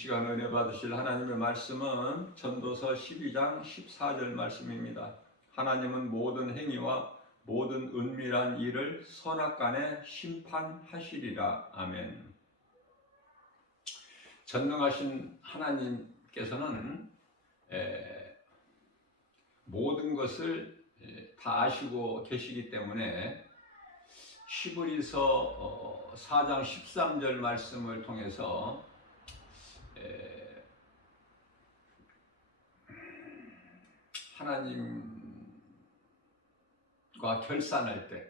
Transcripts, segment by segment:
시간 은혜 받으실 하나님의 말씀은 전도서 12장 14절 말씀입니다. 하나님은 모든 행위와 모든 은밀한 일을 선악간에 심판하시리라. 아멘. 전능하신 하나님께서는 모든 것을 다 아시고 계시기 때문에 히브리서 4장 13절 말씀을 통해서 하나님과 결산할 때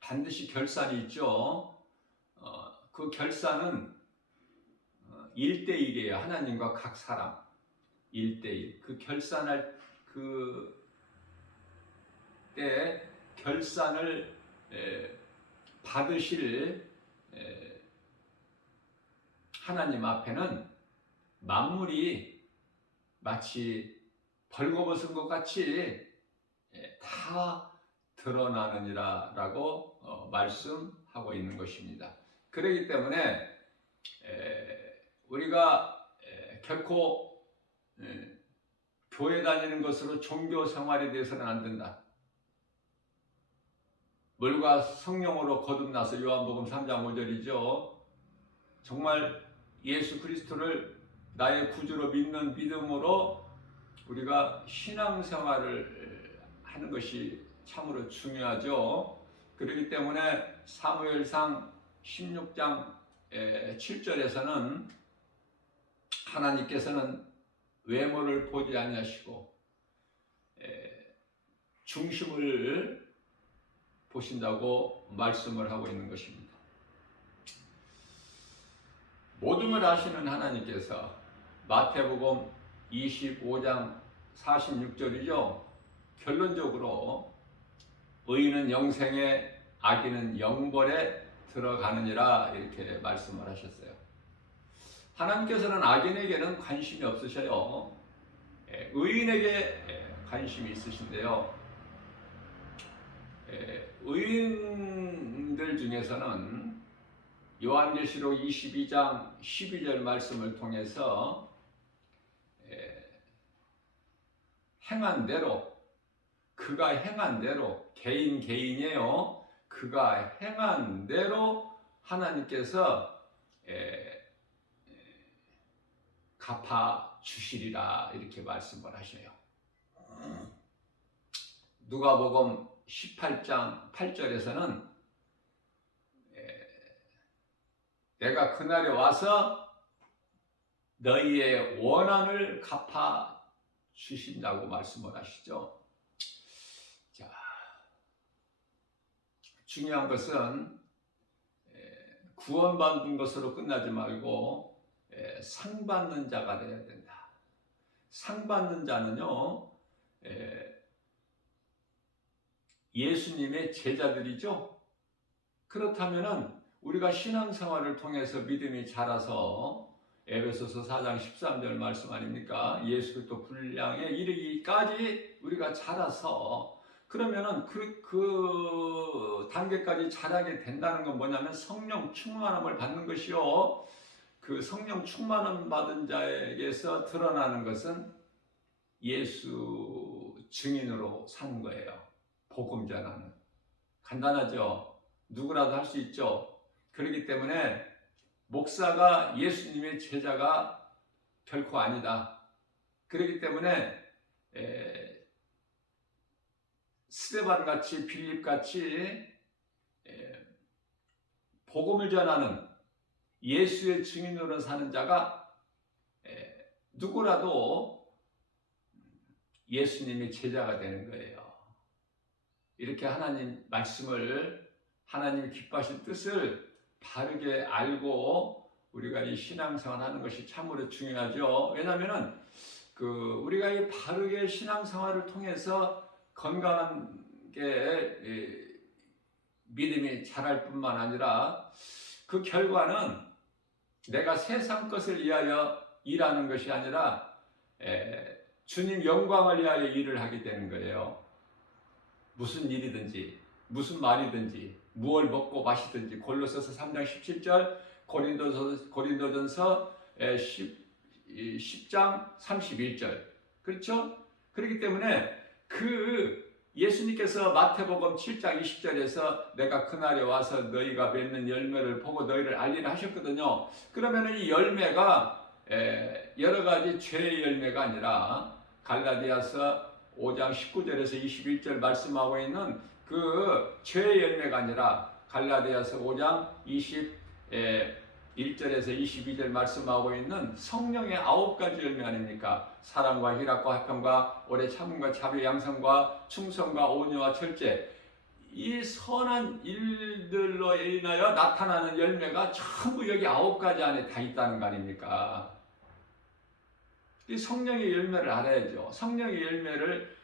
반드시 결산이 있죠. 그 결산은 1대1이에요. 하나님과 각 사람 1대1. 그 결산할 때 결산을 받으실 하나님 앞에는 만물이 마치 벌거벗은 것 같이 다 드러나느니라 라고 말씀하고 있는 것입니다. 그렇기 때문에 우리가 결코 교회 다니는 것으로 종교 생활에 대해서는 안 된다. 물과 성령으로 거듭나서 요한복음 3장 5절이죠. 정말 예수 그리스도를 나의 구주로 믿는 믿음으로 우리가 신앙생활을 하는 것이 참으로 중요하죠. 그렇기 때문에 사무엘상 16장 7절에서는 하나님께서는 외모를 보지 아니하시고 중심을 보신다고 말씀을 하고 있는 것입니다. 모든 걸 아시는 하나님께서 마태복음 25장 46절이죠. 결론적으로 의인은 영생에 악인은 영벌에 들어가느니라 이렇게 말씀을 하셨어요. 하나님께서는 악인에게는 관심이 없으셔요. 의인에게 관심이 있으신데요. 의인들 중에서는 요한계시록 22장 12절 말씀을 통해서 행한 대로, 그가 행한 대로, 개인이에요. 그가 행한 대로 하나님께서 갚아 주시리라 이렇게 말씀을 하셔요. 누가복음 18장 8절에서는 내가 그날에 와서 너희의 원한을 갚아 주신다고 말씀을 하시죠. 자, 중요한 것은 구원받는 것으로 끝나지 말고 상 받는 자가 되어야 된다. 상 받는 자는요, 예수님의 제자들이죠. 그렇다면은 우리가 신앙생활을 통해서 믿음이 자라서 에베소서 4장 13절 말씀 아닙니까? 예수 그리스도 분량에 이르기까지 우리가 자라서 그러면은 그 단계까지 자라게 된다는 건 뭐냐면 성령 충만함을 받는 것이요. 그 성령 충만함 받은 자에게서 드러나는 것은 예수 증인으로 사는 거예요. 복음 전하는. 간단하죠? 누구라도 할 수 있죠? 그렇기 때문에 목사가 예수님의 제자가 결코 아니다. 그렇기 때문에 스데반같이 빌립같이 복음을 전하는 예수의 증인으로 사는 자가 누구라도 예수님의 제자가 되는 거예요. 이렇게 하나님 말씀을, 하나님이 기뻐하신 뜻을 바르게 알고 우리가 이 신앙생활 하는 것이 참으로 중요하죠. 왜냐하면은 우리가 이 바르게 신앙생활을 통해서 건강하게 믿음이 자랄 뿐만 아니라 그 결과는 내가 세상 것을 위하여 일하는 것이 아니라 주님 영광을 위하여 일을 하게 되는 거예요. 무슨 일이든지 무슨 말이든지 무엇을 먹고 마시든지 골로새서 3장 17절 고린도전서 10장 31절. 그렇죠? 그렇기 때문에 예수님께서 마태복음 7장 20절에서 내가 그날에 와서 너희가 맺는 열매를 보고 너희를 알리라 하셨거든요. 그러면 이 열매가 여러 가지 죄의 열매가 아니라 갈라디아서 5장 19절에서 21절 말씀하고 있는 그 죄의 열매가 아니라 갈라디아서 5장 21절에서 22절 말씀하고 있는 성령의 9가지 열매 아닙니까? 사랑과 희락과 화평과 오래 참음과 자비 양성과 충성과 온유와 절제. 이 선한 일들로 인하여 나타나는 열매가 전부 여기 9가지 안에 다 있다는 거 아닙니까? 이 성령의 열매를 알아야죠. 성령의 열매를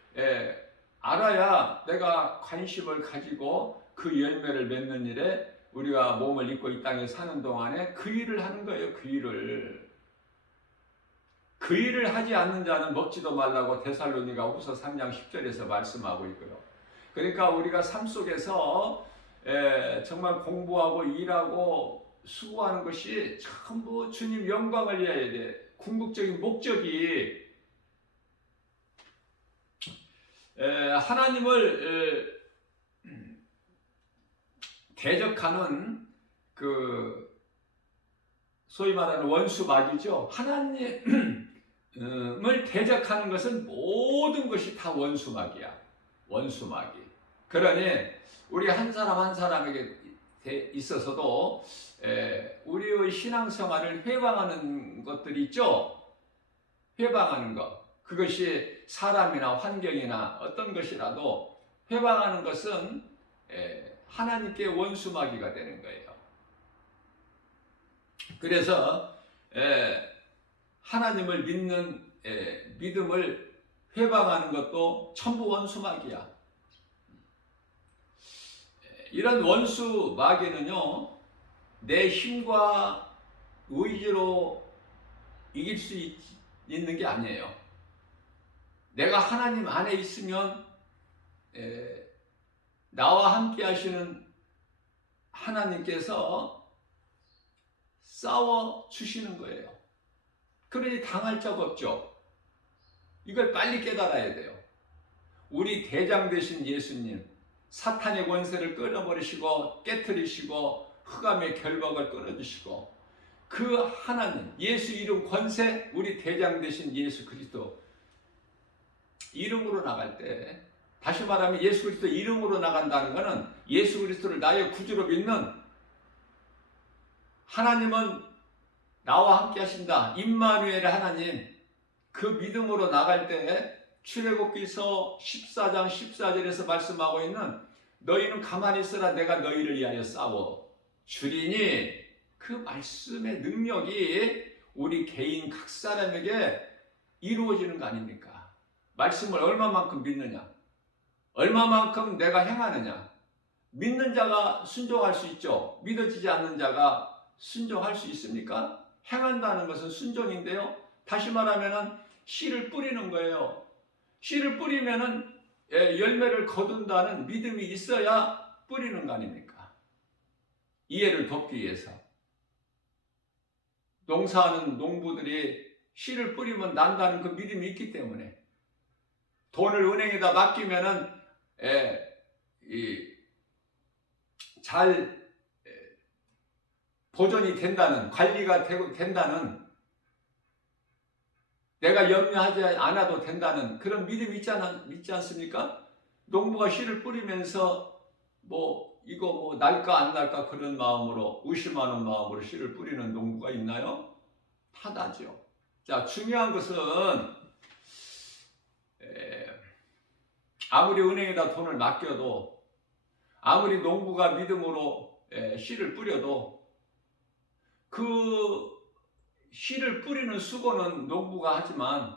알아야 내가 관심을 가지고 그 열매를 맺는 일에 우리가 몸을 입고 이 땅에 사는 동안에 그 일을 하는 거예요. 그 일을 하지 않는 자는 먹지도 말라고 데살로니가 후서 3장 10절에서 말씀하고 있고요. 그러니까 우리가 삶 속에서 정말 공부하고 일하고 수고하는 것이 전부 주님 영광을 위하여 돼. 궁극적인 목적이 하나님을 대적하는 소위 말하는 원수마귀죠. 하나님을 대적하는 것은 모든 것이 다 원수마귀야. 원수마귀. 그러니 우리 한 사람 한 사람에게 있어서도 우리의 신앙생활을 회방하는 것들이 있죠. 회방하는 것. 그것이 사람이나 환경이나 어떤 것이라도 회방하는 것은 하나님께 원수마귀가 되는 거예요. 그래서 하나님을 믿는 믿음을 회방하는 것도 전부 원수마귀야. 이런 원수마귀는요, 내 힘과 의지로 이길 수 있는 게 아니에요. 내가 하나님 안에 있으면 나와 함께 하시는 하나님께서 싸워 주시는 거예요. 그러니 당할 적 없죠. 이걸 빨리 깨달아야 돼요. 우리 대장 되신 예수님, 사탄의 권세를 끊어버리시고 깨트리시고 흑암의 결박을 끊어주시고 그 하나님, 예수 이름 권세, 우리 대장 되신 예수 그리스도 이름으로 나갈 때, 다시 말하면 예수 그리스도 이름으로 나간다는 것은 예수 그리스도를 나의 구주로 믿는 하나님은 나와 함께 하신다. 임마누엘 하나님, 그 믿음으로 나갈 때 출애굽기서 14장 14절에서 말씀하고 있는 너희는 가만히 있으라 내가 너희를 위하여 싸워 주리니 그 말씀의 능력이 우리 개인 각 사람에게 이루어지는 거 아닙니까? 말씀을 얼마만큼 믿느냐? 얼마만큼 내가 행하느냐? 믿는 자가 순종할 수 있죠. 믿어지지 않는 자가 순종할 수 있습니까? 행한다는 것은 순종인데요. 다시 말하면 씨를 뿌리는 거예요. 씨를 뿌리면은 열매를 거둔다는 믿음이 있어야 뿌리는 거 아닙니까? 이해를 돕기 위해서. 농사하는 농부들이 씨를 뿌리면 난다는 그 믿음이 있기 때문에 돈을 은행에다 맡기면은 잘 보존이 된다는, 관리가 된다는, 내가 염려하지 않아도 된다는 그런 믿음이 있지 않습니까? 농부가 씨를 뿌리면서 이거 날까 안 날까 그런 마음으로, 의심하는 마음으로 씨를 뿌리는 농부가 있나요? 다 나죠. 자, 중요한 것은 아무리 은행에다 돈을 맡겨도, 아무리 농부가 믿음으로 씨를 뿌려도 그 씨를 뿌리는 수고는 농부가 하지만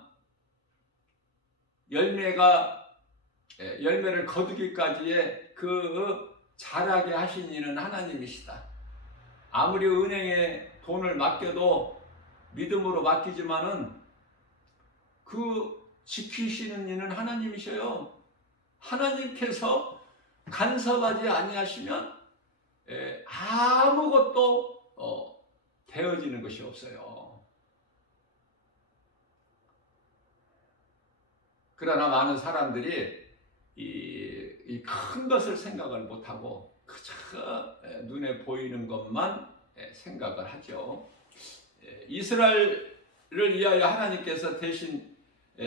열매를 거두기까지의 그 자라게 하신 이는 하나님이시다. 아무리 은행에 돈을 맡겨도 믿음으로 맡기지만은 그 지키시는 이는 하나님이셔요. 하나님께서 간섭하지 아니하시면 아무것도 되어지는 것이 없어요. 그러나 많은 사람들이 이 큰 것을 생각을 못하고 그저 눈에 보이는 것만 생각을 하죠. 이스라엘을 위하여 하나님께서 대신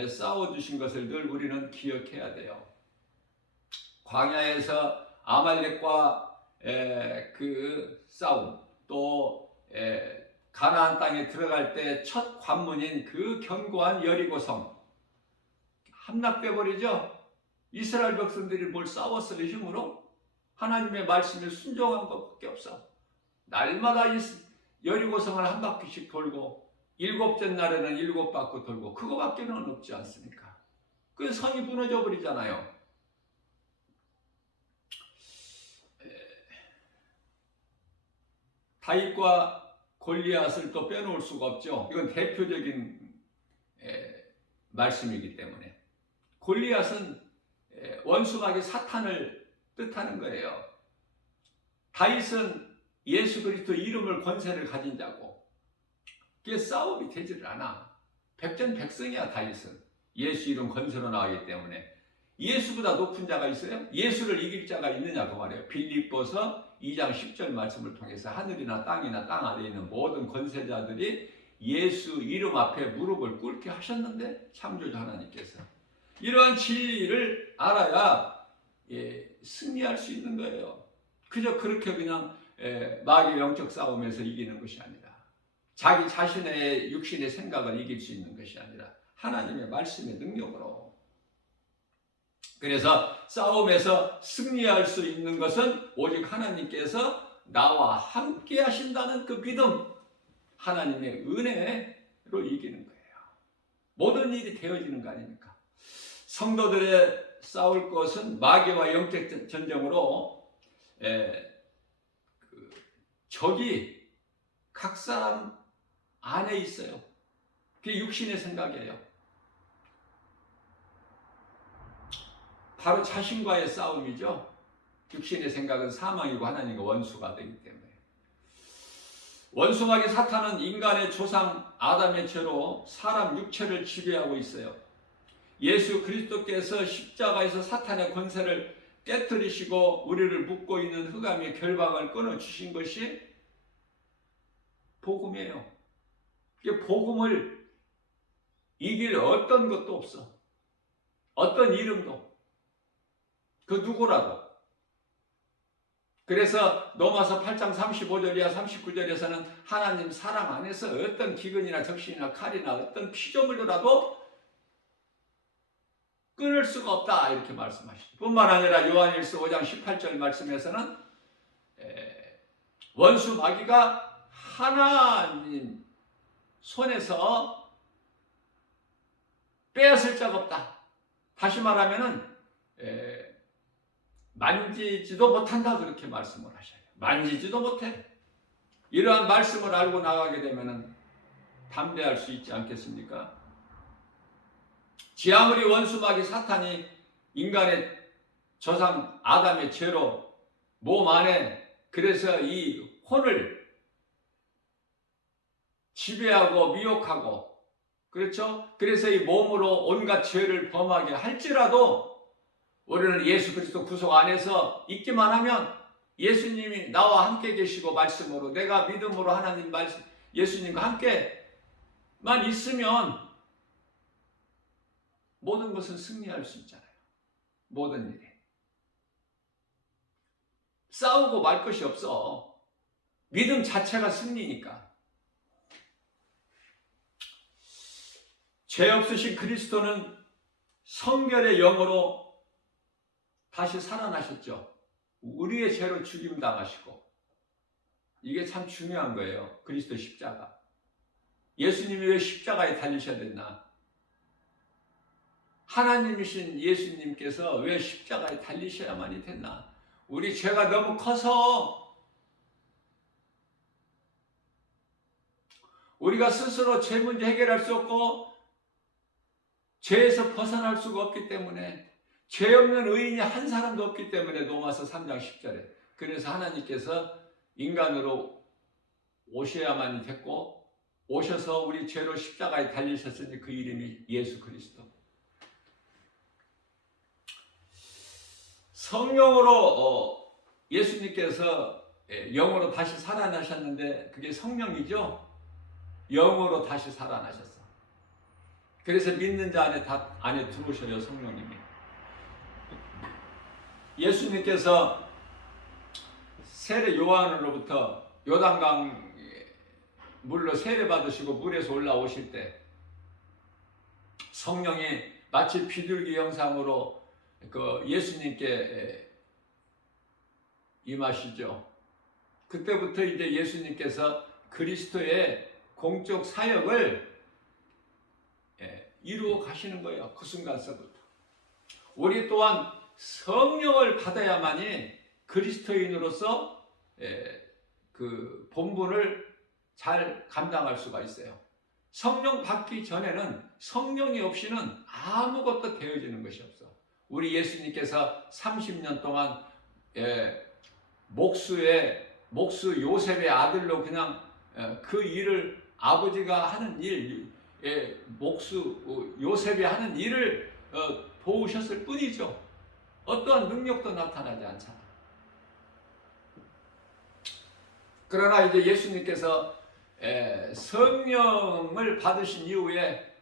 싸워주신 것을 늘 우리는 기억해야 돼요. 광야에서 아말렉과 그 싸움, 또 가나안 땅에 들어갈 때 첫 관문인 그 견고한 여리고성 함락돼 버리죠. 이스라엘 백성들이 뭘 싸웠어요? 힘으로? 하나님의 말씀에 순종한 것밖에 없어. 날마다 여리고성을 한 바퀴씩 돌고 7째 날에는 7바퀴 돌고 그거밖에는 없지 않습니까? 그 성이 무너져 버리잖아요. 다윗과 골리앗을 또 빼놓을 수가 없죠. 이건 대표적인 말씀이기 때문에. 골리앗은 원수마귀 사탄을 뜻하는 거예요. 다윗은 예수 그리스도 이름을 권세를 가진 자고 그게 싸움이 되지를 않아. 백전백승이야. 다윗은 예수 이름 권세로 나오기 때문에. 예수보다 높은 자가 있어요? 예수를 이길 자가 있느냐고 말해요. 빌립보서 2장 10절 말씀을 통해서 하늘이나 땅이나 땅 아래에 있는 모든 권세자들이 예수 이름 앞에 무릎을 꿇게 하셨는데, 창조주 하나님께서 이러한 진리를 알아야 승리할 수 있는 거예요. 그저 그렇게 그냥 마귀의 영적 싸움에서 이기는 것이 아니라, 자기 자신의 육신의 생각을 이길 수 있는 것이 아니라 하나님의 말씀의 능력으로. 그래서 싸움에서 승리할 수 있는 것은 오직 하나님께서 나와 함께 하신다는 그 믿음, 하나님의 은혜로 이기는 거예요. 모든 일이 되어지는 거 아닙니까? 성도들의 싸울 것은 마귀와 영적 전쟁으로 적이 각 사람 안에 있어요. 그게 육신의 생각이에요. 바로 자신과의 싸움이죠. 육신의 생각은 사망이고 하나님과 원수가 되기 때문에. 원수마귀 사탄은 인간의 조상 아담의 죄로 사람 육체를 지배하고 있어요. 예수 그리스도께서 십자가에서 사탄의 권세를 깨뜨리시고 우리를 묶고 있는 흑암의 결박을 끊어주신 것이 복음이에요. 복음을 이길 어떤 것도 없어. 어떤 이름도. 그 누구라도. 그래서 로마서 8장 35절이야 39절에서는 하나님 사랑 안에서 어떤 기근이나 적신이나 칼이나 어떤 피조물이라도 끊을 수가 없다, 이렇게 말씀하시죠. 뿐만 아니라 요한일서 5장 18절 말씀에서는 원수 마귀가 하나님 손에서 빼앗을 적 없다. 다시 말하면은 만지지도 못한다, 그렇게 말씀을 하셔요. 만지지도 못해. 이러한 말씀을 알고 나가게 되면은 담대할 수 있지 않겠습니까? 아무리 원수마귀 사탄이 인간의 조상 아담의 죄로 몸 안에, 그래서 이 혼을 지배하고 미혹하고, 그렇죠? 그래서 이 몸으로 온갖 죄를 범하게 할지라도 우리는 예수 그리스도 구속 안에서 있기만 하면, 예수님이 나와 함께 계시고 말씀으로 내가 믿음으로 하나님 말씀 예수님과 함께만 있으면 모든 것은 승리할 수 있잖아요. 모든 일에 싸우고 말 것이 없어. 믿음 자체가 승리니까. 죄 없으신 그리스도는 성결의 영으로 다시 살아나셨죠. 우리의 죄로 죽임당하시고. 이게 참 중요한 거예요. 그리스도 십자가. 예수님이 왜 십자가에 달리셔야 됐나? 하나님이신 예수님께서 왜 십자가에 달리셔야만이 됐나? 우리 죄가 너무 커서 우리가 스스로 죄 문제 해결할 수 없고 죄에서 벗어날 수가 없기 때문에, 죄 없는 의인이 한 사람도 없기 때문에, 로마서 3장 10절에. 그래서 하나님께서 인간으로 오셔야만이 됐고, 오셔서 우리 죄로 십자가에 달리셨으니 그 이름이 예수 그리스도. 성령으로 예수님께서 영으로 다시 살아나셨는데 그게 성령이죠. 영으로 다시 살아나셨어. 그래서 믿는 자 안에 들어오셔요, 성령님이. 예수님께서 세례 요한으로부터 요단강 물로 세례 받으시고 물에서 올라오실 때 성령이 마치 비둘기 형상으로 그 예수님께 임하시죠. 그때부터 이제 예수님께서 그리스도의 공적 사역을 이루어 가시는 거예요. 그 순간서부터. 우리 또한 성령을 받아야만이 그리스도인으로서 그 본분을 잘 감당할 수가 있어요. 성령 받기 전에는 성령이 없이는 아무것도 되어지는 것이 없어. 우리 예수님께서 30년 동안 목수 요셉의 아들로 그냥 그 일을 아버지가 하는 일, 목수 요셉이 하는 일을 도우셨을 뿐이죠. 어떠한 능력도 나타나지 않잖아. 그러나 이제 예수님께서 성령을 받으신 이후에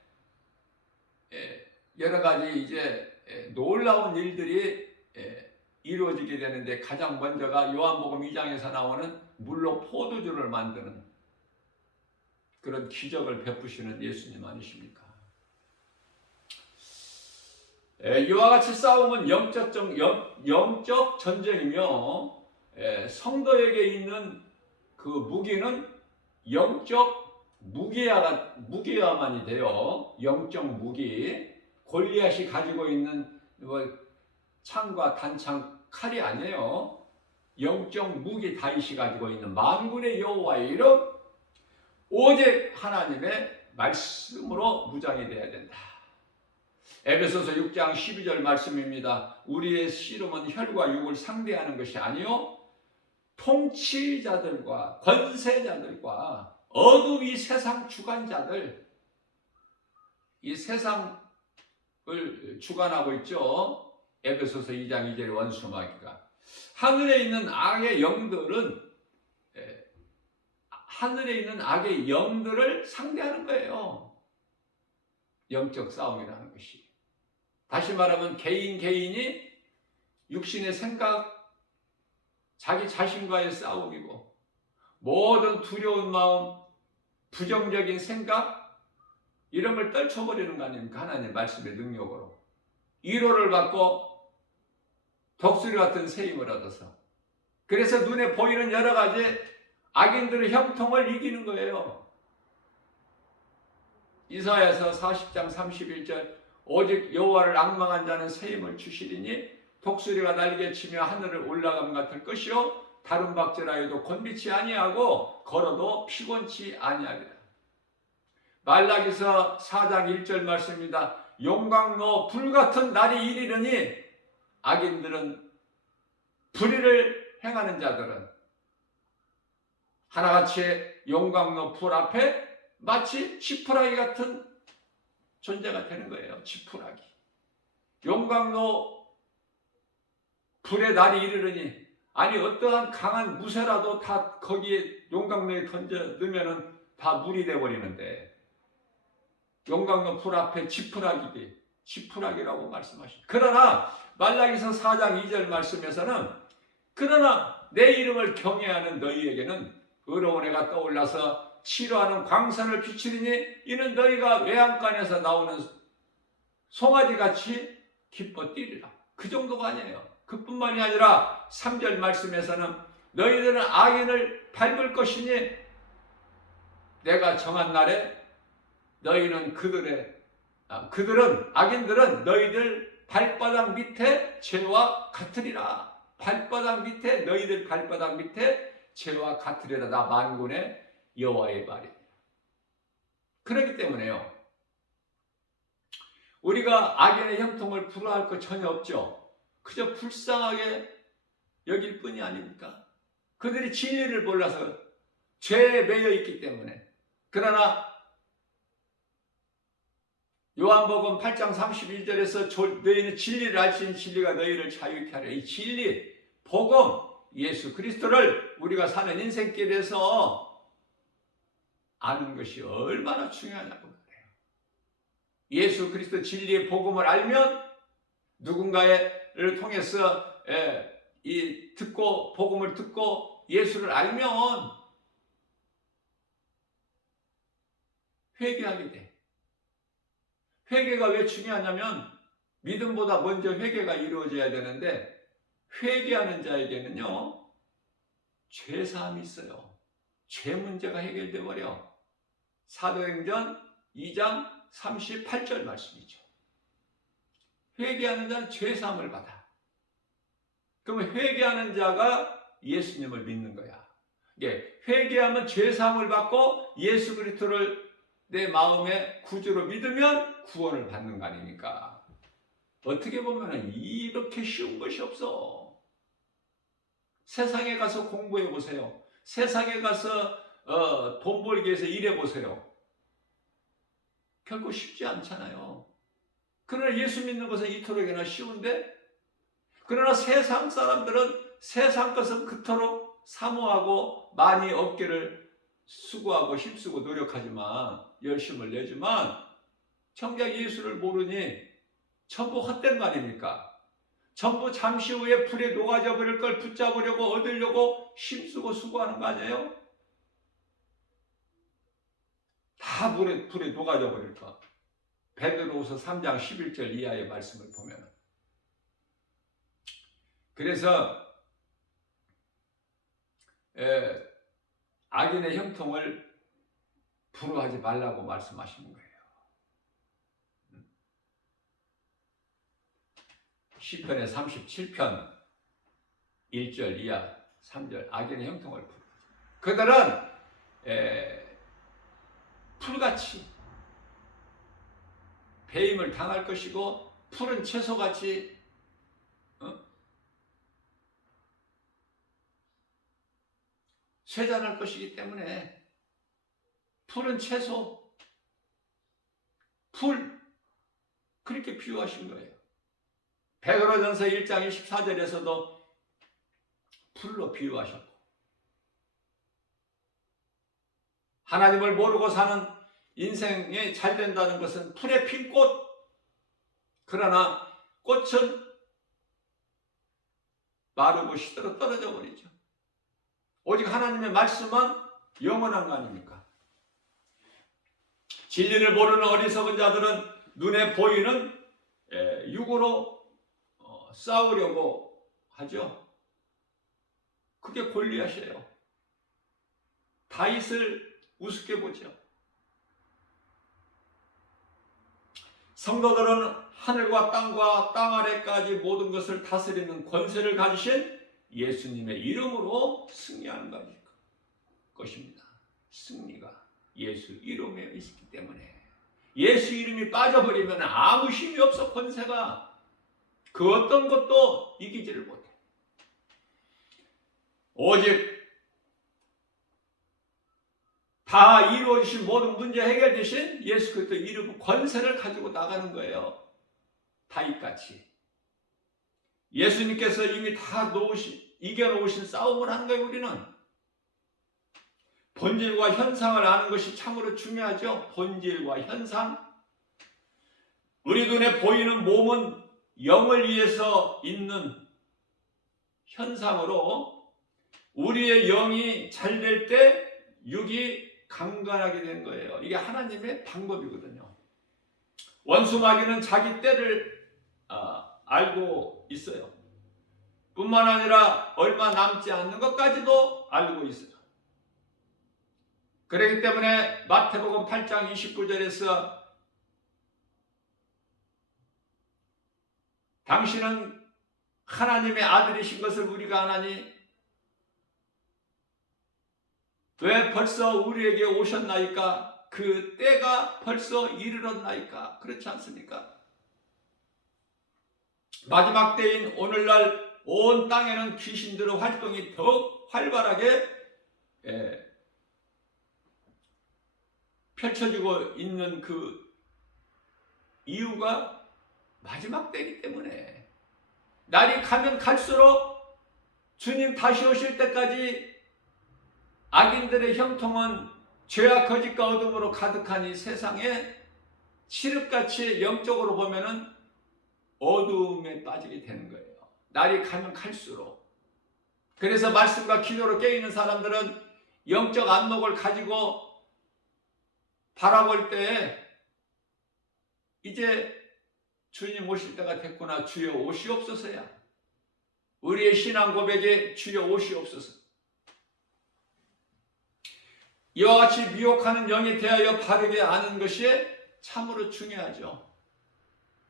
여러 가지 이제 놀라운 일들이 이루어지게 되는데, 가장 먼저가 요한복음 2장에서 나오는 물로 포도주를 만드는 그런 기적을 베푸시는 예수님 아니십니까? 이와 같이 싸움은 영적 전쟁이며, 성도에게 있는 그 무기는 영적 무기야만이 돼요. 영적 무기. 골리앗이 가지고 있는 창과 단창, 칼이 아니에요. 영적 무기 다윗이 가지고 있는 만군의 여호와의 이름, 오직 하나님의 말씀으로 무장이 되어야 된다. 에베소서 6장 12절 말씀입니다. 우리의 씨름은 혈과 육을 상대하는 것이 아니요 통치자들과 권세자들과 어둠 이 세상 주관자들, 이 세상을 주관하고 있죠. 에베소서 2장 2절의 원수마귀가. 하늘에 있는 악의 영들을 상대하는 거예요. 영적 싸움이라는 것이. 다시 말하면 개인이 육신의 생각, 자기 자신과의 싸움이고, 모든 두려운 마음, 부정적인 생각, 이런 걸 떨쳐버리는 거 아닙니까? 하나님 말씀의 능력으로. 위로를 받고 독수리 같은 새 힘을 얻어서. 그래서 눈에 보이는 여러 가지 악인들의 형통을 이기는 거예요. 이사야서 40장 31절 오직 여호와를 앙망한 자는 새 힘을 주시리니 독수리가 날개치며 하늘을 올라감 같을 것이요 다른 박질하여도 곤비치 아니하고 걸어도 피곤치 아니하리라. 말라기서 4장 1절 말씀입니다. 용광로 불같은 날이 이르리니 악인들은 불의를 행하는 자들은 하나같이 용광로 불 앞에 마치 지푸라기 같은 존재가 되는 거예요. 지푸라기. 용광로 불의 날이 이르르니, 아니 어떠한 강한 무쇠라도 다 거기에 용광로에 던져 넣으면 다 물이 되어버리는데, 용광로 불 앞에 지푸라기라고 말씀하십니다. 그러나 말라기서 4장 2절 말씀에서는 그러나 내 이름을 경외하는 너희에게는 의로운 해가 떠올라서 치료하는 광선을 비추리니 이는 너희가 외양간에서 나오는 송아지같이 기뻐 뛰리라. 그 정도가 아니에요. 그뿐만이 아니라 3절 말씀에서는 너희들은 악인을 밟을 것이니 내가 정한 날에 너희는 악인들은 너희들 발바닥 밑에 죄와 같으리라. 너희들 발바닥 밑에 죄와 같으리라. 나 만군의 여호와의 말이다. 그렇기 때문에요, 우리가 악인의 형통을 부러워할 것 전혀 없죠. 그저 불쌍하게 여길 뿐이 아닙니까? 그들이 진리를 몰라서 죄에 매여 있기 때문에. 그러나 요한복음 8장 31절에서 너희는 진리를 알지니 진리가 너희를 자유케 하리라. 이 진리, 복음, 예수 그리스도를 우리가 사는 인생길에서 아는 것이 얼마나 중요하냐고 그래요. 예수 그리스도 진리의 복음을 알면 누군가를 통해서 복음을 듣고 예수를 알면 회개하게 돼. 회개가 왜 중요하냐면 믿음보다 먼저 회개가 이루어져야 되는데 회개하는 자에게는요 죄사함이 있어요. 죄 문제가 해결돼 버려. 사도행전 2장 38절 말씀이죠. 회개하는 자는 죄사함을 받아. 그러면 회개하는 자가 예수님을 믿는 거야. 회개하면 죄사함을 받고 예수 그리스도를 내 마음의 구주로 믿으면 구원을 받는 거 아닙니까? 어떻게 보면 이렇게 쉬운 것이 없어. 세상에 가서 공부해 보세요. 세상에 가서 돈 벌기 위해서 일해 보세요. 결코 쉽지 않잖아요. 그러나 예수 믿는 것은 이토록이나 쉬운데, 그러나 세상 사람들은 세상 것은 그토록 사모하고 많이 얻기를 수고하고 힘쓰고 노력하지만, 열심을 내지만 정작 예수를 모르니 전부 헛된 거 아닙니까? 전부 잠시 후에 불에 녹아져 버릴 걸 붙잡으려고 얻으려고 힘쓰고 수고하는 거 아니에요? 다 불에 녹아져 버릴 거. 베드로후서 3장 11절 이하의 말씀을 보면. 그래서 악인의 형통을 부러워하지 말라고 말씀하시는 거예요. 시편의 37편 1절 이하 3절 악인의 형통을 부러워하지. 그들은 풀같이 배임을 당할 것이고 푸른 채소같이 쇠잔할 것이기 때문에 푸른 채소, 풀 그렇게 비유하신 거예요. 베드로전서 1장 24절에서도 풀로 비유하셨고, 하나님을 모르고 사는 인생이 잘 된다는 것은 풀에 핀 꽃, 그러나 꽃은 마르고 시들어 떨어져 버리죠. 오직 하나님의 말씀은 영원한 거 아닙니까? 진리를 모르는 어리석은 자들은 눈에 보이는 육으로 싸우려고 하죠. 그게 골리앗이에요. 다윗을 우습게 보죠. 성도들은 하늘과 땅과 땅 아래까지 모든 것을 다스리는 권세를 가지신 예수님의 이름으로 승리하는 것입니다. 승리가 예수 이름에 있기 때문에. 예수 이름이 빠져버리면 아무 힘이 없어. 권세가 그 어떤 것도 이기지를 못해. 오직 다 이루어지신 모든 문제 해결되신 예수 그리스도 이름 권세를 가지고 나가는 거예요. 다윗같이. 예수님께서 이미 다 이겨놓으신 싸움을 하는 거예요. 우리는 본질과 현상을 아는 것이 참으로 중요하죠. 본질과 현상. 우리 눈에 보이는 몸은 영을 위해서 있는 현상으로, 우리의 영이 잘 될 때 육이 강건하게 된 거예요. 이게 하나님의 방법이거든요. 원수 마귀는 자기 때를 알고 있어요. 뿐만 아니라 얼마 남지 않는 것까지도 알고 있어요. 그렇기 때문에 마태복음 8장 29절에서 당신은 하나님의 아들이신 것을 우리가 아나니 왜 벌써 우리에게 오셨나이까? 그 때가 벌써 이르렀나이까? 그렇지 않습니까? 마지막 때인 오늘날 온 땅에는 귀신들의 활동이 더욱 활발하게 펼쳐지고 있는 그 이유가 마지막 때이기 때문에, 날이 가면 갈수록 주님 다시 오실 때까지 악인들의 형통은 죄와 거짓과 어둠으로 가득한 이 세상에 칠흑같이 영적으로 보면은 어둠에 빠지게 되는 거예요. 날이 가면 갈수록. 그래서 말씀과 기도로 깨어있는 사람들은 영적 안목을 가지고 바라볼 때 이제 주님 오실 때가 됐구나. 주여 오시옵소서야. 우리의 신앙 고백에 주여 오시옵소서. 이와 같이 미혹하는 영에 대하여 바르게 아는 것이 참으로 중요하죠.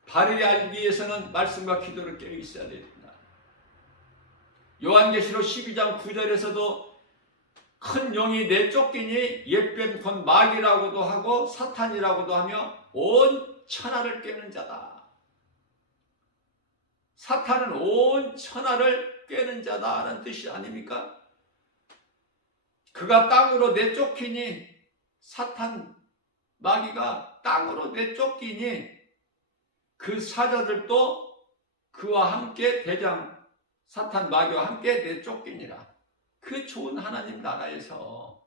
바르게 알기 위해서는 말씀과 기도를 깨어 있어야 됩니다. 요한계시록 12장 9절에서도 큰 용이 내쫓기니 옛뱀 곧 마귀라고도 하고 사탄이라고도 하며 온 천하를 꿰는 자다. 사탄은 온 천하를 꿰는 자다라는 뜻이 아닙니까? 그가 땅으로 내쫓기니, 사탄 마귀가 땅으로 내쫓기니 그 사자들도 그와 함께 대장 사탄 마귀와 함께 내쫓기니라. 그 좋은 하나님 나라에서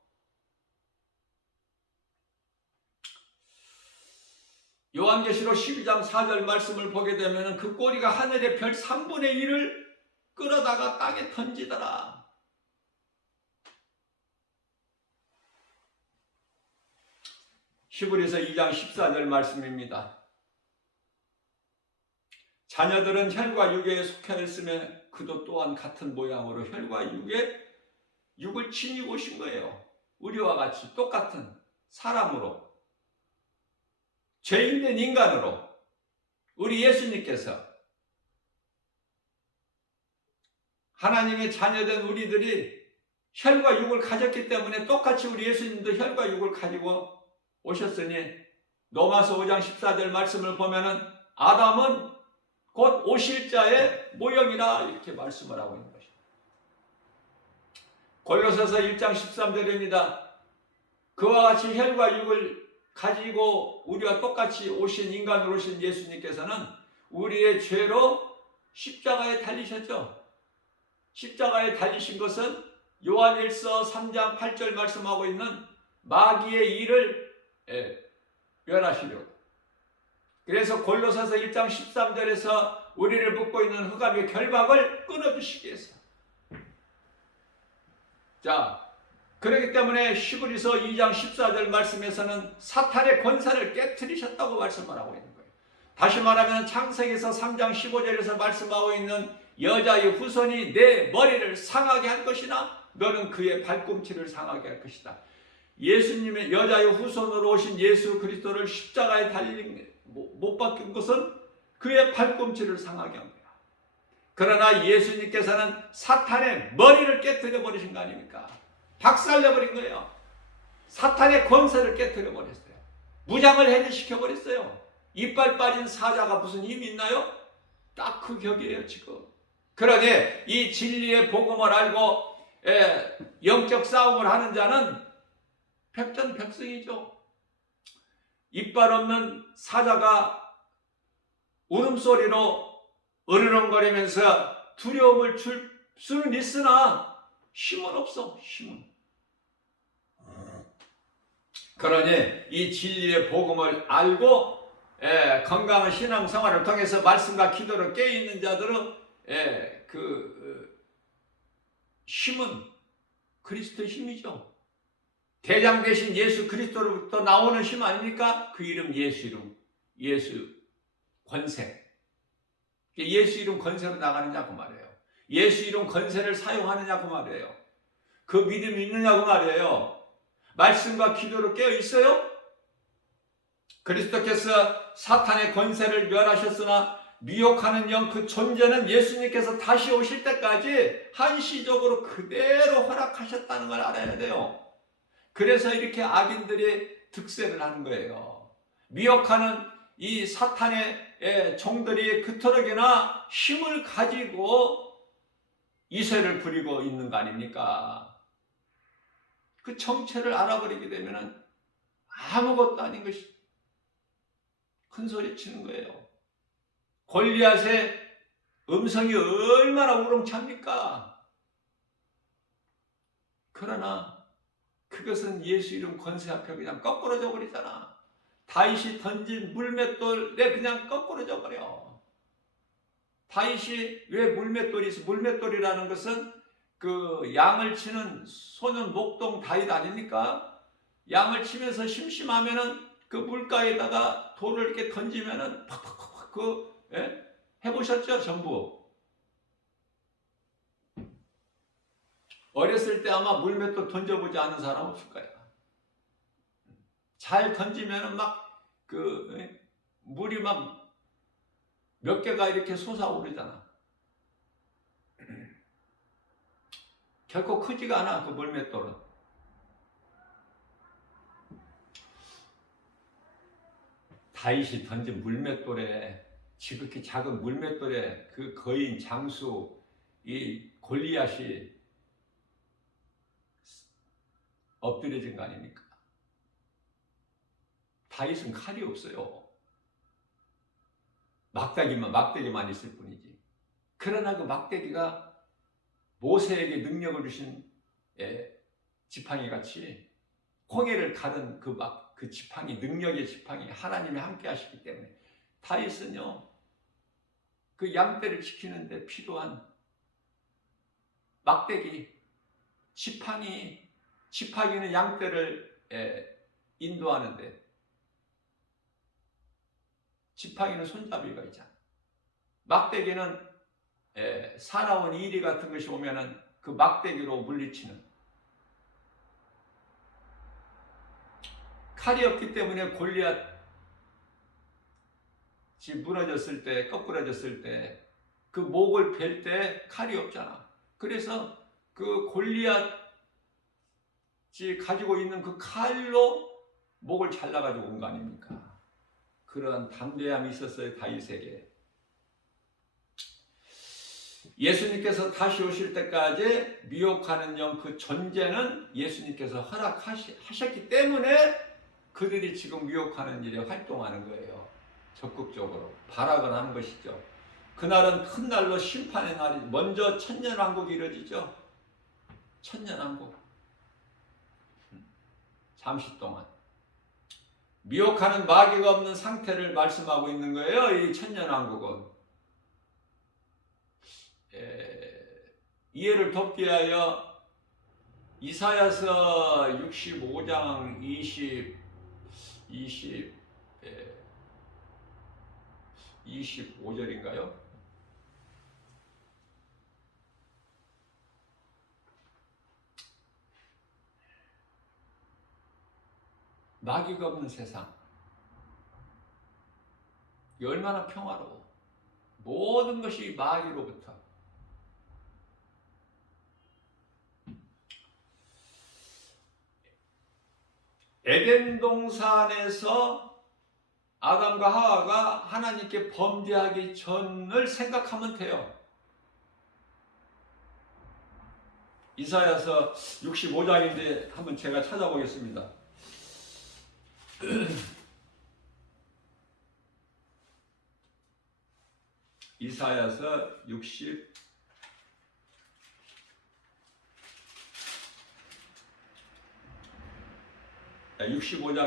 요한계시록 12장 4절 말씀을 보게 되면 그 꼬리가 하늘의 별 3분의 1을 끌어다가 땅에 던지더라. 히브리서 2장 14절 말씀입니다. 자녀들은 혈과 육에 속해 있으면 그도 또한 같은 모양으로 혈과 육을 지니고 오신 거예요. 우리와 같이 똑같은 사람으로, 죄 있는 인간으로 우리 예수님께서 하나님의 자녀된 우리들이 혈과 육을 가졌기 때문에 똑같이 우리 예수님도 혈과 육을 가지고 오셨으니 로마서 5장 14절 말씀을 보면은 아담은 곧 오실 자의 모형이라 이렇게 말씀을 하고 있는 것입니다. 골로새서 1장 13절입니다. 그와 같이 혈과 육을 가지고 우리와 똑같이 오신 인간으로 오신 예수님께서는 우리의 죄로 십자가에 달리셨죠. 십자가에 달리신 것은 요한일서 3장 8절 말씀하고 있는 마귀의 일을 멸하시려고. 그래서 골로새서 1장 13절에서 우리를 묶고 있는 흑암의 결박을 끊어주시기 위해서. 자, 그렇기 때문에 히브리서 2장 14절 말씀에서는 사탄의 권세를 깨트리셨다고 말씀을 하고 있는 거예요. 다시 말하면 창세기서 3장 15절에서 말씀하고 있는 여자의 후손이 내 머리를 상하게 할 것이나 너는 그의 발꿈치를 상하게 할 것이다. 예수님의 여자의 후손으로 오신 예수 그리스도를 십자가에 달린 못 박힌 것은 그의 발꿈치를 상하게 합니다. 그러나 예수님께서는 사탄의 머리를 깨뜨려 버리신 거 아닙니까? 박살내 버린 거예요. 사탄의 권세를 깨뜨려 버렸어요. 무장을 해제시켜 버렸어요. 이빨 빠진 사자가 무슨 힘이 있나요? 딱 그 격이에요 지금. 그러니 이 진리의 복음을 알고 영적 싸움을 하는 자는 백전백승이죠. 이빨 없는 사자가 울음소리로 으르렁거리면서 두려움을 줄 수는 있으나 힘은 없어. 힘은. 그러니 이 진리의 복음을 알고 건강한 신앙생활을 통해서 말씀과 기도로 깨어있는 자들은 힘은 그리스도의 힘이죠. 대장 되신 예수 그리스도로부터 나오는 힘 아닙니까? 그 이름 예수 이름, 예수 권세. 예수 이름 권세로 나가느냐고 말이에요. 예수 이름 권세를 사용하느냐고 말이에요. 그 믿음이 있느냐고 말이에요. 말씀과 기도로 깨어 있어요? 그리스도께서 사탄의 권세를 멸하셨으나 미혹하는 영 그 존재는 예수님께서 다시 오실 때까지 한시적으로 그대로 허락하셨다는 걸 알아야 돼요. 그래서 이렇게 악인들이 득세를 하는 거예요. 미혹하는 이 사탄의 종들이 그토록이나 힘을 가지고 이세를 부리고 있는 거 아닙니까? 그 정체를 알아버리게 되면 아무것도 아닌 것이 큰 소리 치는 거예요. 골리앗의 음성이 얼마나 우렁찹니까? 그러나 그것은 예수 이름 권세 앞에 그냥 거꾸러져 버리잖아. 다윗이 던진 물맷돌에 그냥 거꾸러져 버려. 다윗이 왜 물맷돌이 있어? 물맷돌이라는 것은 그 양을 치는 소년 목동 다윗 아닙니까? 양을 치면서 심심하면은 그 물가에다가 돌을 이렇게 던지면은 팍팍팍팍 해보셨죠? 전부. 어렸을 때 아마 물맷돌 던져보지 않은 사람 없을 거야. 잘 던지면은 막 물이 막 몇 개가 이렇게 솟아오르잖아. 결코 크지가 않아, 그 물맷돌은. 다윗이 던진 물맷돌에, 지극히 작은 물맷돌에 그 거인 장수 이 골리앗이 엎드려진 거 아닙니까? 다윗은 칼이 없어요. 막대기만 있을 뿐이지. 그러나 그 막대기가 모세에게 능력을 주신 지팡이 같이 홍해를 가른 그 지팡이, 능력의 지팡이, 하나님이 함께 하시기 때문에 다윗은요, 그 양떼를 지키는데 필요한 막대기, 지팡이는 양떼를 인도하는데 지팡이는 손잡이가 있잖아. 막대기는 사나운 이리 같은 것이 오면은 그 막대기로 물리치는. 칼이 없기 때문에 골리앗이 무너졌을 때, 거꾸러졌을 때 그 목을 벨 때 칼이 없잖아. 그래서 그 골리앗이 가지고 있는 그 칼로 목을 잘라가지고 온 거 아닙니까? 그런 담대함이 있었어요, 다윗에게. 예수님께서 다시 오실 때까지 미혹하는 영 그 존재는 예수님께서 허락하셨기 때문에 그들이 지금 미혹하는 일에 활동하는 거예요. 적극적으로 발악을 하는 것이죠. 그날은 큰 날로 심판의 날이 먼저 천년왕국이 이루어지죠. 천년왕국. 잠시 동안 미혹하는 마귀가 없는 상태를 말씀하고 있는 거예요. 이 천년왕국은. 이해를 돕기 위하여 이사야서 65장 25절인가요? 마귀가 없는 세상. 얼마나 평화로워. 모든 것이 마귀로부터. 에덴 동산에서 아담과 하와가 하나님께 범죄하기 전을 생각하면 돼요. 이사야서 65장인데 한번 제가 찾아보겠습니다. 이사야서 65장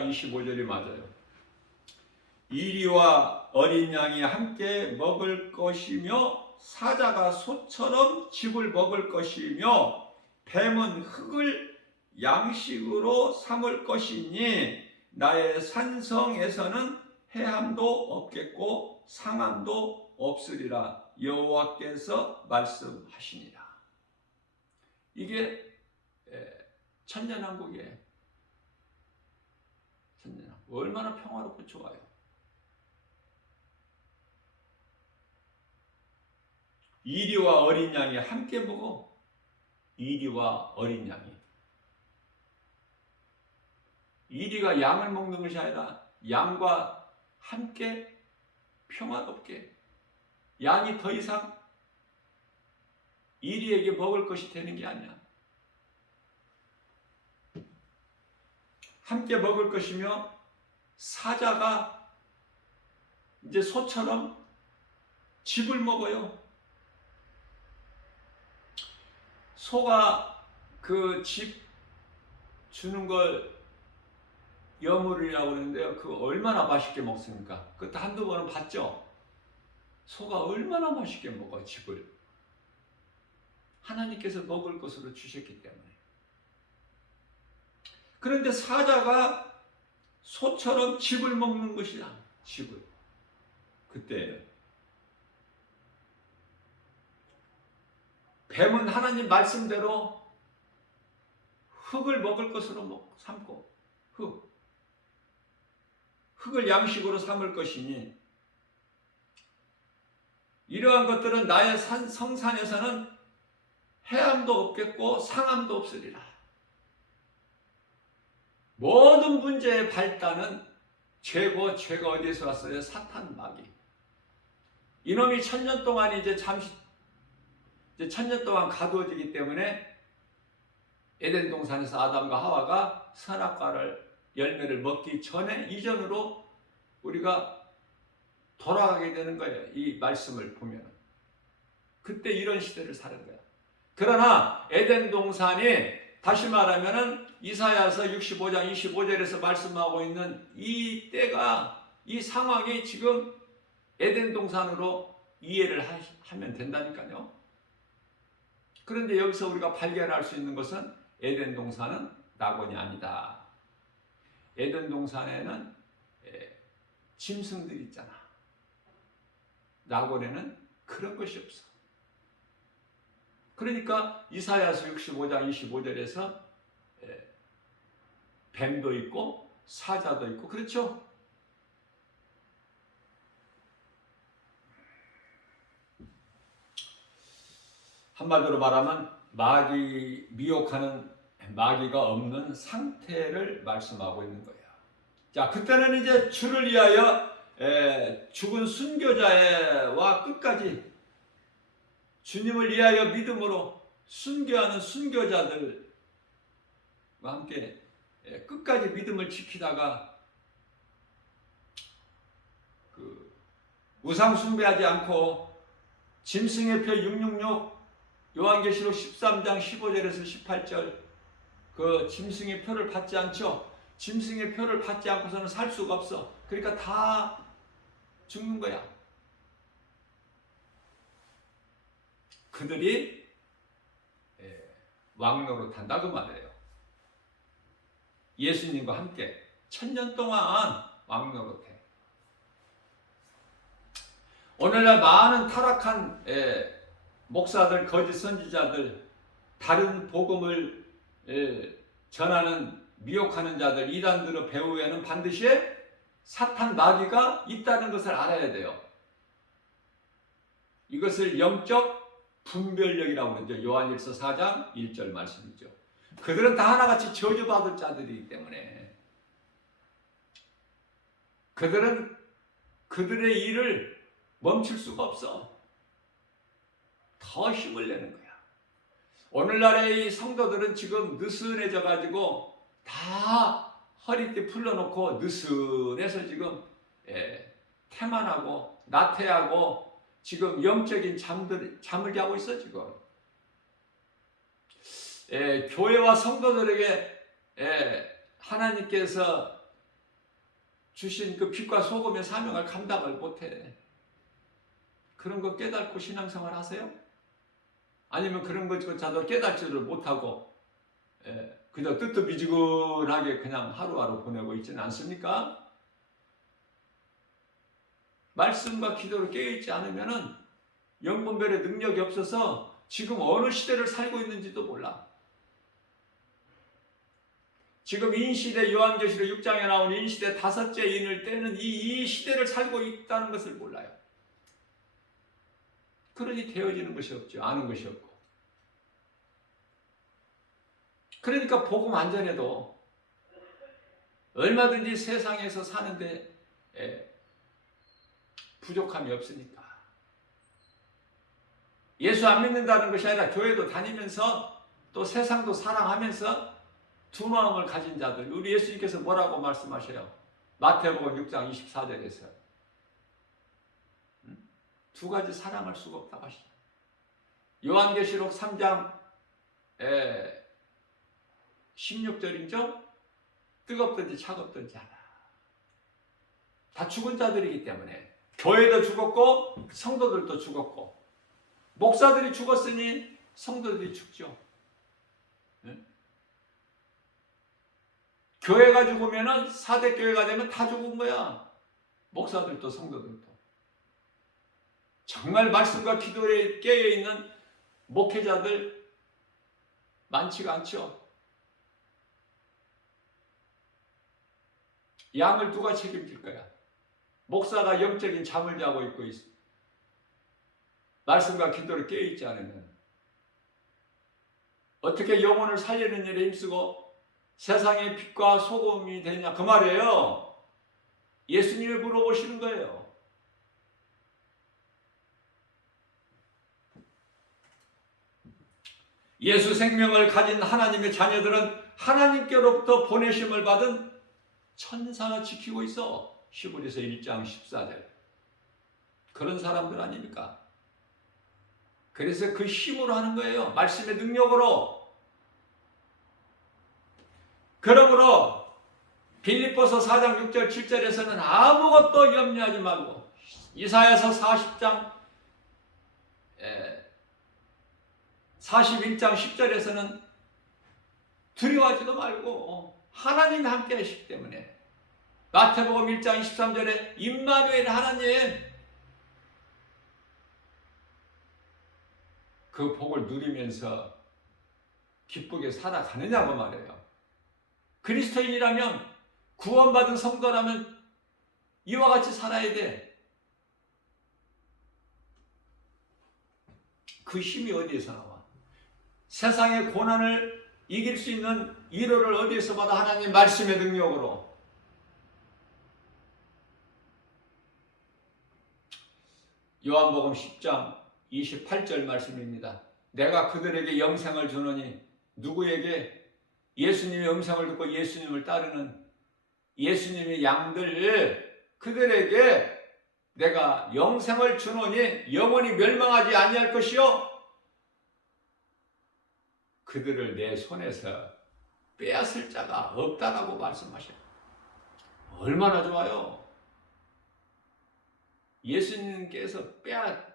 25절이 맞아요. 이리와 어린 양이 함께 먹을 것이며 사자가 소처럼 즙을 먹을 것이며 뱀은 흙을 양식으로 삼을 것이니 나의 산성에서는 해함도 없겠고 상함도 없으리라 여호와께서 말씀하시니라. 이게 천년왕국이에요. 천년왕국. 얼마나 평화롭고 좋아요. 이리와 어린 양이 함께 먹어. 이리와 어린 양이. 이리가 양을 먹는 것이 아니라 양과 함께 평화롭게. 양이 더 이상 이리에게 먹을 것이 되는 게 아니야. 함께 먹을 것이며 사자가 이제 소처럼 즙을 먹어요. 소가 그 즙 주는 걸 여물이라고 그러는데요. 그거 얼마나 맛있게 먹습니까? 그것도 한두 번은 봤죠? 소가 얼마나 맛있게 먹어, 즙을. 하나님께서 먹을 것으로 주셨기 때문에. 그런데 사자가 소처럼 즙을 먹는 것이야. 즙을. 그때 뱀은 하나님 말씀대로 흙을 먹을 것으로 삼고 흙을 양식으로 삼을 것이니 이러한 것들은 나의 성산에서는 해함도 없겠고 상함도 없으리라. 모든 문제의 발단은 죄가 어디에서 왔어요? 사탄 마귀. 이놈이 1000년 동안 이제 1000년 동안 가두어지기 때문에 에덴 동산에서 아담과 하와가 선악과를 열매를 먹기 이전으로 우리가 돌아가게 되는 거예요. 이 말씀을 보면. 그때 이런 시대를 사는 거야. 그러나 에덴 동산이 다시 말하면은 이사야서 65장 25절에서 말씀하고 있는 이 때가, 이 상황이 지금 에덴 동산으로 이해를 하면 된다니까요. 그런데 여기서 우리가 발견할 수 있는 것은 에덴 동산은 낙원이 아니다. 에덴 동산에는 짐승들이 있잖아. 낙원에는 그런 것이 없어. 그러니까 이사야서 65장 25절에서 뱀도 있고 사자도 있고 그렇죠? 한마디로 말하면 미혹하는 마귀가 없는 상태를 말씀하고 있는 거예요. 자, 그때는 이제 주를 위하여 죽은 순교자와 끝까지 주님을 위하여 믿음으로 순교하는 순교자들과 함께 끝까지 믿음을 지키다가 그 우상 숭배하지 않고 짐승의 표 666 요한계시록 13장 15절에서 18절 그 짐승의 표를 받지 않죠. 짐승의 표를 받지 않고서는 살 수가 없어. 그러니까 다 죽는 거야. 그들이 왕노릇한다 그 말이에요. 예수님과 함께 1000년 동안 왕노릇해. 오늘날 많은 타락한 목사들, 거짓 선지자들, 다른 복음을 전하는 미혹하는 자들, 이단들의 배후에는 반드시 사탄 마귀가 있다는 것을 알아야 돼요. 이것을 영적 분별력이라고 그러죠. 요한일서 4장 1절 말씀이죠. 그들은 다 하나같이 저주받을 자들이기 때문에 그들은 그들의 일을 멈출 수가 없어. 더 힘을 내는 거야. 오늘날의 이 성도들은 지금 느슨해져 가지고 다 허리띠 풀러놓고 느슨해서 지금 태만하고 나태하고 지금 영적인 잠을 자고 있어 지금. 교회와 성도들에게 하나님께서 주신 그 빛과 소금의 사명을 감당을 못해. 그런 거 깨닫고 신앙생활 하세요? 아니면 그런 것조차도 깨닫지를 못하고 그저 뜨뜻미지근하게 그냥 하루하루 보내고 있지는 않습니까? 말씀과 기도로 깨어있지 않으면 영분별의 능력이 없어서 지금 어느 시대를 살고 있는지도 몰라. 지금 인시대 요한계시록 6장에 나온 인시대 5째 인을 떼는 이 시대를 살고 있다는 것을 몰라요. 그러니 되어지는 것이 없죠. 아는 것이 없고. 그러니까 복음 안 전해도 얼마든지 세상에서 사는데 부족함이 없으니까. 예수 안 믿는다는 것이 아니라 교회도 다니면서 또 세상도 사랑하면서 두 마음을 가진 자들, 우리 예수님께서 뭐라고 말씀하셔요? 마태복음 6장 24절에서 두 가지 사랑할 수가 없다고 하시죠. 요한계시록 3장 16절이죠. 뜨겁든지 차갑든지 하나. 다 죽은 자들이기 때문에 교회도 죽었고 성도들도 죽었고 목사들이 죽었으니 성도들이 죽죠. 네? 교회가 죽으면 4대 교회가 되면 다 죽은 거야. 목사들도 성도들도. 정말 말씀과 기도에 깨어있는 목회자들 많지가 않죠. 양을 누가 책임질 거야? 목사가 영적인 잠을 자고 있어. 말씀과 기도를 깨어있지 않으면 어떻게 영혼을 살리는 일에 힘쓰고 세상의 빛과 소금이 되냐 그 말이에요. 예수님이 물어보시는 거예요. 예수 생명을 가진 하나님의 자녀들은 하나님께로부터 보내심을 받은 천사가 지키고 있어. 히브리서 1장 14절. 그런 사람들 아닙니까? 그래서 그 힘으로 하는 거예요. 말씀의 능력으로. 그러므로 빌립보서 4장 6절 7절에서는 아무것도 염려하지 말고 이사야서 40장 41장 10절에서는 두려워하지도 말고 하나님이 함께 하시기 때문에 마태복음 1장 23절에 임마누엘 하나님 그 복을 누리면서 기쁘게 살아가느냐고 말해요. 그리스도인이라면 구원받은 성도라면 이와 같이 살아야 돼. 그 힘이 어디에서 나와? 세상의 고난을 이길 수 있는 위로를 어디에서 받아? 하나님 말씀의 능력으로. 요한복음 10장 28절 말씀입니다. 내가 그들에게 영생을 주노니 누구에게? 예수님의 음성을 듣고 예수님을 따르는 예수님의 양들 그들에게 내가 영생을 주노니 영원히 멸망하지 아니할 것이요 그들을 내 손에서 빼앗을 자가 없다라고 말씀하셔요. 얼마나 좋아요.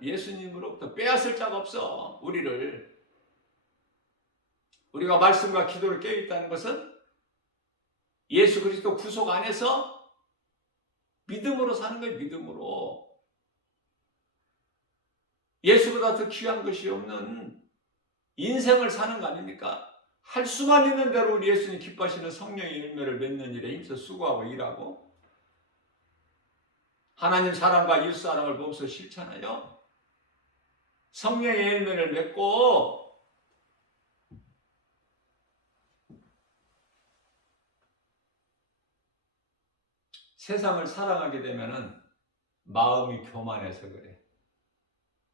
예수님으로부터 빼앗을 자가 없어. 우리가 말씀과 기도를 깨어있다는 것은 예수 그리스도 구속 안에서 믿음으로 사는 거예요. 믿음으로. 예수보다 더 귀한 것이 없는 인생을 사는 거 아닙니까? 할 수만 있는 대로 우리 예수님 기뻐하시는 성령의 열매를 맺는 일에 힘써 수고하고 일하고 하나님 사랑과 이웃 사랑을 보면서 실천하여 성령의 열매를 맺고 세상을 사랑하게 되면은 마음이 교만해서 그래.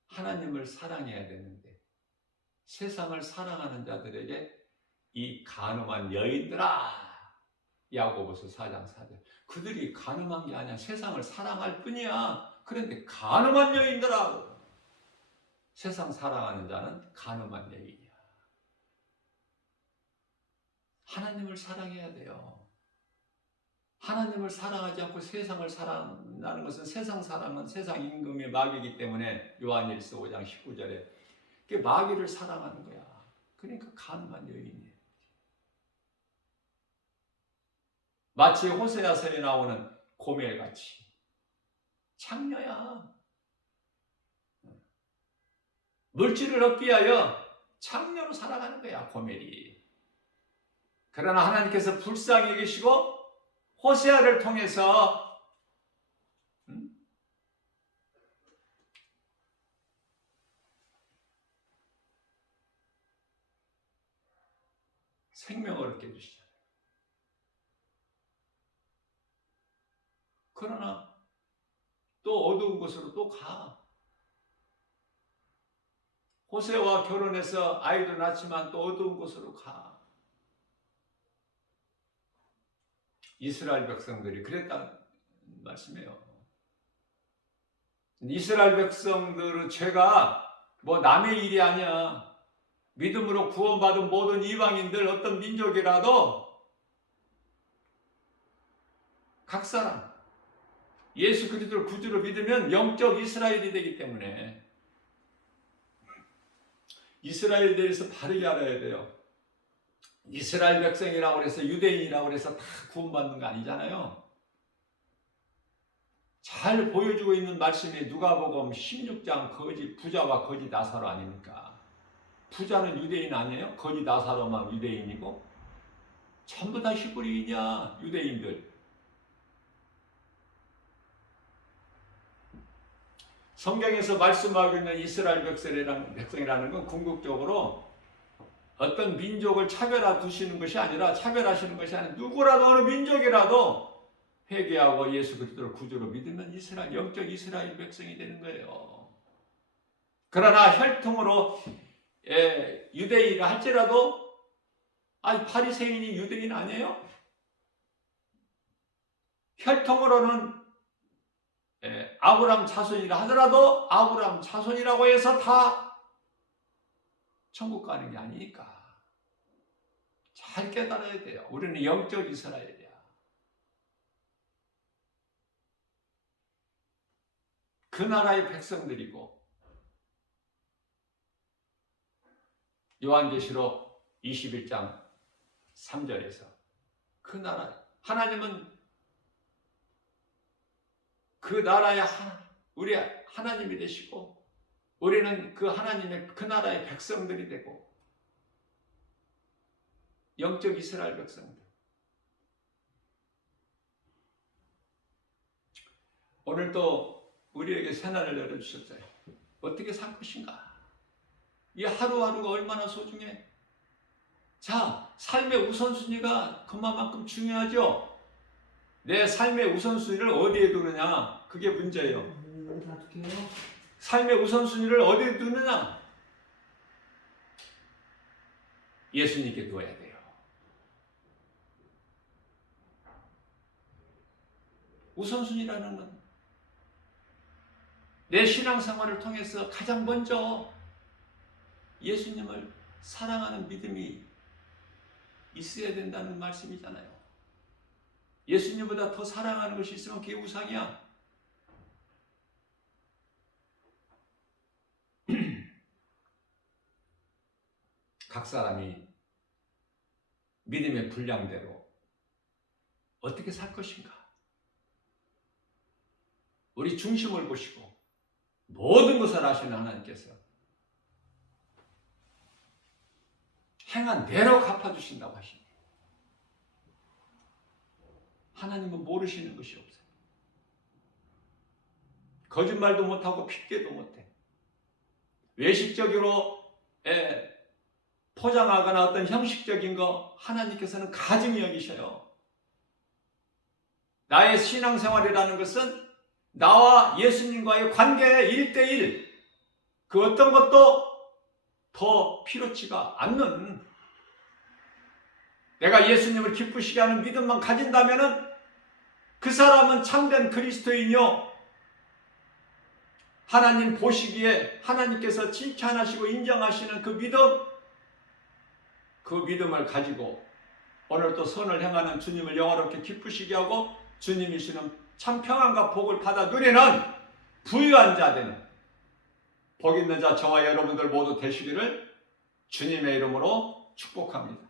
하나님을 사랑해야 되는데 세상을 사랑하는 자들에게 이 간음한 여인들아 야고보서 4장 4절 그들이 간음한 게 아니야. 세상을 사랑할 뿐이야. 그런데 간음한 여인들아 세상 사랑하는 자는 간음한 여인이야. 하나님을 사랑해야 돼요. 하나님을 사랑하지 않고 세상을 사랑하는 것은 세상 사랑은 세상 임금의 마귀이기 때문에 요한일서 5장 19절에 마귀를 사랑하는 거야. 그러니까 간음한 여인이에요. 마치 호세아서에 나오는 고멜같이 창녀야. 물질을 얻기 위하여 창녀로 살아가는 거야 고멜이. 그러나 하나님께서 불쌍히 여기시고 호세아를 통해서 생명을 얻게 해주시잖아요. 그러나 또 어두운 곳으로 또 가. 호세와 결혼해서 아이도 낳지만 또 어두운 곳으로 가. 이스라엘 백성들이 그랬다는 말씀이에요. 이스라엘 백성들의 죄가 뭐 남의 일이 아니야. 믿음으로 구원받은 모든 이방인들, 어떤 민족이라도 각 사람 예수 그리스도를 구주로 믿으면 영적 이스라엘이 되기 때문에 이스라엘에 대해서 바르게 알아야 돼요. 이스라엘 백성이라고 해서 유대인이라고 해서 다 구원받는 거 아니잖아요. 잘 보여주고 있는 말씀이 누가복음 16장 부자와 거지 나사로 아닙니까? 부자는 유대인 아니에요? 거지 나사로만 유대인이고 전부 다 히브리인이야, 유대인들. 성경에서 말씀하고 있는 이스라엘 백성이라는 건 궁극적으로 어떤 민족을 차별화 두시는 것이 아니라 차별하시는 것이 아니라 누구라도 어느 민족이라도 회개하고 예수 그리스도를 구주로 믿으면 영적 이스라엘 백성이 되는 거예요. 그러나 혈통으로 유대인이라 할지라도 바리새인이 유대인 아니에요? 혈통으로는 아브라함 자손이라 하더라도 아브라함 자손이라고 해서 다 천국 가는 게 아니니까 잘 깨달아야 돼요. 우리는 영적 이스라엘이야. 그 나라의 백성들이고 요한계시록 21장 3절에서 그 나라 하나님은 그 나라의 우리 하나님이 되시고 우리는 그 하나님의 그 나라의 백성들이 되고 영적 이스라엘 백성들. 오늘 또 우리에게 새날을 열어주셨어요. 어떻게 살 것인가? 이 하루하루가 얼마나 소중해? 자, 삶의 우선순위가 그만큼 중요하죠? 내 삶의 우선순위를 어디에 두느냐? 그게 문제예요. 삶의 우선순위를 어디에 두느냐? 예수님께 두어야 돼요. 우선순위라는 건 내 신앙생활을 통해서 가장 먼저 예수님을 사랑하는 믿음이 있어야 된다는 말씀이잖아요. 예수님보다 더 사랑하는 것이 있으면 그게 우상이야. 각 사람이 믿음의 분량대로 어떻게 살 것인가? 우리 중심을 보시고 모든 것을 아시는 하나님께서 행한 대로 갚아주신다고 하십니다. 하나님은 모르시는 것이 없어요. 거짓말도 못하고 핑계도 못해. 외식적으로 포장하거나 어떤 형식적인 거 하나님께서는 가증히 여기셔요. 나의 신앙생활이라는 것은 나와 예수님과의 관계의 1:1 그 어떤 것도 더 필요치가 않는 내가 예수님을 기쁘시게 하는 믿음만 가진다면 그 사람은 참된 그리스도인이요 하나님 보시기에 하나님께서 칭찬하시고 인정하시는 그 믿음을 가지고 오늘 또 선을 행하는 주님을 영화롭게 기쁘시게 하고 주님이 주시는 참 평안과 복을 받아 누리는 부유한 자 되는 복 있는 자 저와 여러분들 모두 되시기를 주님의 이름으로 축복합니다.